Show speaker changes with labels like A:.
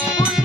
A: Yeah.